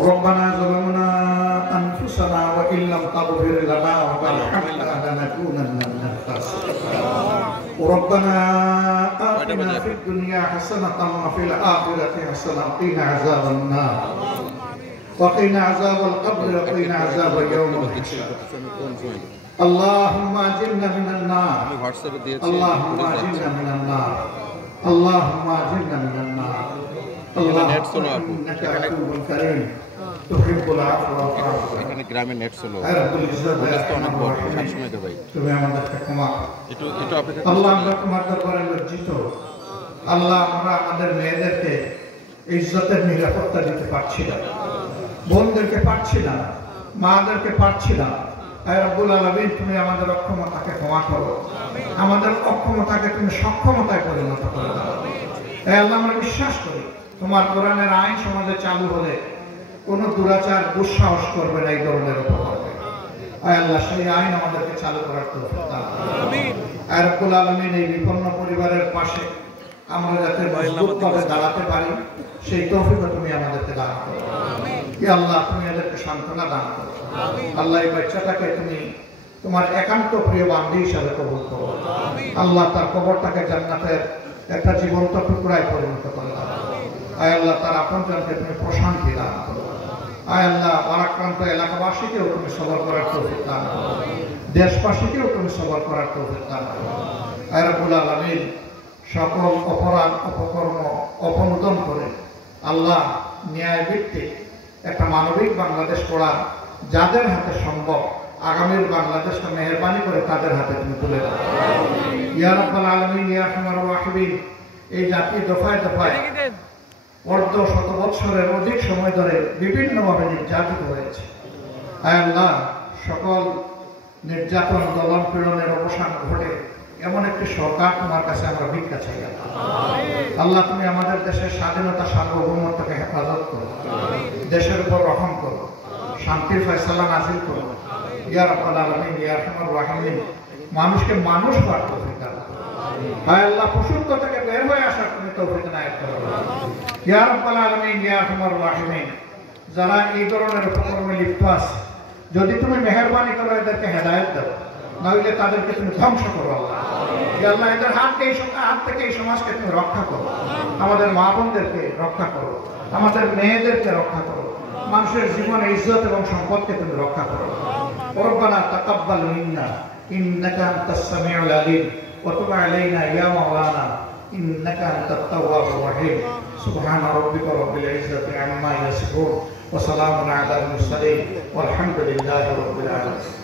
ربنا ظلمنا أنفسنا وإن لم تغفر لنا وترحمنا لنكونن من الخاسرين ربنا آتنا في الدنيا حسنة وفي الآخرة حسنة وقنا عذاب النار وقنا عذاب القبر وقنا عذاب يوم الحساب اللهم أجرنا من النار اللهم أجرنا من النار اللهم أجرنا من النار اللهم إنك عفو كريم تحب العفو فاعف এখানে গ্রামে নেট ছিল রব্বুল ইজ্জত রাস্তা অনেক বড় সবসময় দেয় ভাই তুমি আমাদেরকে ক্ষমা একটু অপেক্ষা আল্লাহ আমরা তোমার দরবারে লজ্জিত আল্লাহ আমরা আমাদের মেয়েদেরকে ইজ্জতের নিরাপত্তা দিতে পারছি না বোনদেরকে পারছি না মাদেরকে পারছি না রব্বুল আলামিন তুমি আমাদের অক্ষমতাকে ক্ষমা করো আমাদের অক্ষমতাকে তুমি সক্ষমতায় পরিণত করে দাও আল্লাহ আমরা বিশ্বাস করি তোমার কোরআনের আইন সমাজে চালু হলে কোনো দুরাচার দুঃসাহস করবে না এই ধরনের উপকরণে আল্লাহ সেই আইন আমাদেরকে চালু করার তৌফিক দান আমিন রব্বুল আলামিন এই বিপন্ন পরিবারের পাশে আমরা যাতে মজবুতভাবে দাঁড়াতে পারি সেই তৌফিক তুমি আমাদেরকে দান করো আমিন ইয়া আল্লাহ তুমি এদেরকে সান্ত্বনা দান করো আমিন আল্লাহ এই বাচ্চাটাকে তুমি তোমার একান্ত প্রিয় বান্দী হিসাবে কবুল করো আমিন আল্লাহ তার কবরটাকে জান্নাতের একটা জীবন্ত টুকরায় পরিণত করে দাও আয় আল্লাহ তার আপনজনকে তুমি প্রশান্তি দান করো আয় আল্লাহ বারাক্রান্ত এলাকাবাসীকেও তুমি সবর করার তৌফিক দান করো দেশবাসীকেও তুমি সবর করার তৌফিক দান করো আয় রব্বুল আলামিন সকল অপরাধ অপকর্ম অপনোদন করে আল্লাহ ন্যায় ভিত্তিক একটা মানবিক বাংলাদেশ গড়া যাদের হাতে সম্ভব আগামীর বাংলাদেশকে মেহেরবানি করে তাদের হাতে তুমি তুলে দাও ইয়া রাব্বাল আলামিন ইয়া আরহামার রাহিমিন এই জাতি দফায় দফায় অর্ধ শত বৎসরের অধিক সময় ধরে বিভিন্নভাবে নির্যাতিত হয়েছে আয় আল্লাহ সকল নির্যাতন দমন পীড়নের অবসান ঘটে এমন একটি সরকার তোমার কাছে আমরা ভিক্ষা চাই আল্লাহ তুমি আমাদের দেশের স্বাধীনতা সার্বভৌমত্বকে হেফাজত করো দেশের উপর রহম করো শান্তির ফয়সালা নাযিল করো ইয়া রাব্বাল আলামিন ইয়া আরহামার রাহিমিন মানুষকে মানুষ হওয়ার তৌফিক দাও হায় আল্লাহ পশুত্ব থেকে বের হয়ে আসার তুমি তৌফিক নায়েব করো ইয়া রাব্বাল আলামিন ইয়া আরহামার রাহিমিন যারা এই ধরনের উপকরণে লিপ্ত আছে যদি তুমি মেহেরবানি করো এদেরকে হেদায়েত দাও নইলে তাদেরকে তুমি ধ্বংস করো আল্লাহ ইয়া আল্লাহ এদের হাত থেকে এই সমাজকে তুমি রক্ষা করো আমাদের মা বোনদেরকে রক্ষা করো আমাদের মেয়েদেরকে রক্ষা করো মানুষের জীবনে ইজ্জত এবং সম্পদকে তুমি রক্ষা করো রব্বানা তাকাব্বাল মিন্না ইন্নাকা আনতাস সামিউল আলিম ওয়া তুব আলাইনা ইয়া মাওলানা ইন্নাকা আনতাত তাওয়াবুর রহিম সুবহান রাব্বিকা রাব্বিল ইজ্জাতি আম্মা ইয়াসিফুন ওয়া সালামুন আলাল মুরসালিন ওয়ালহামদুলিল্লাহি রাব্বিল আলামিন